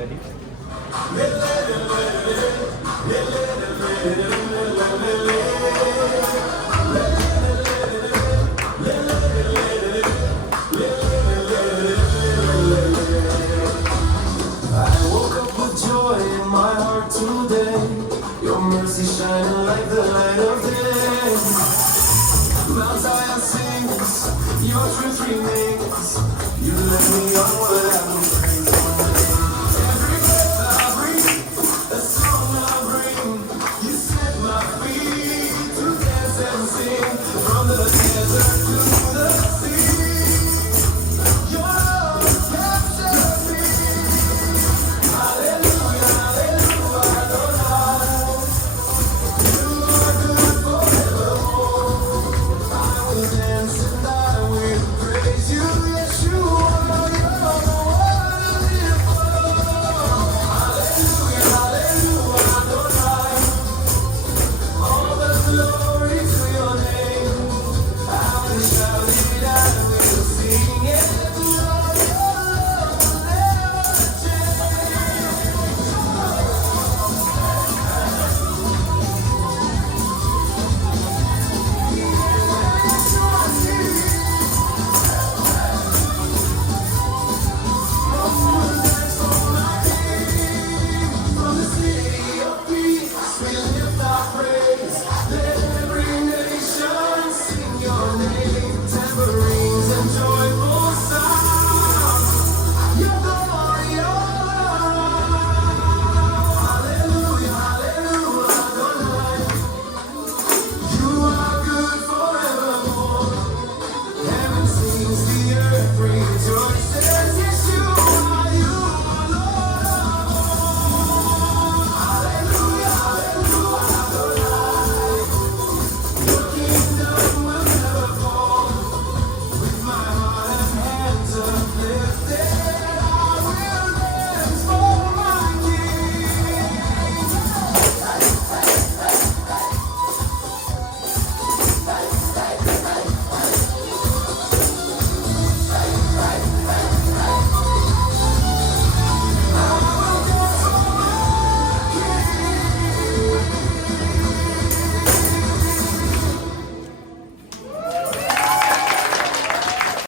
Ready? I woke up with joy in my heart today. Your mercy shining like the light of day. Mount Zion sings, your truth remains. You let me onward.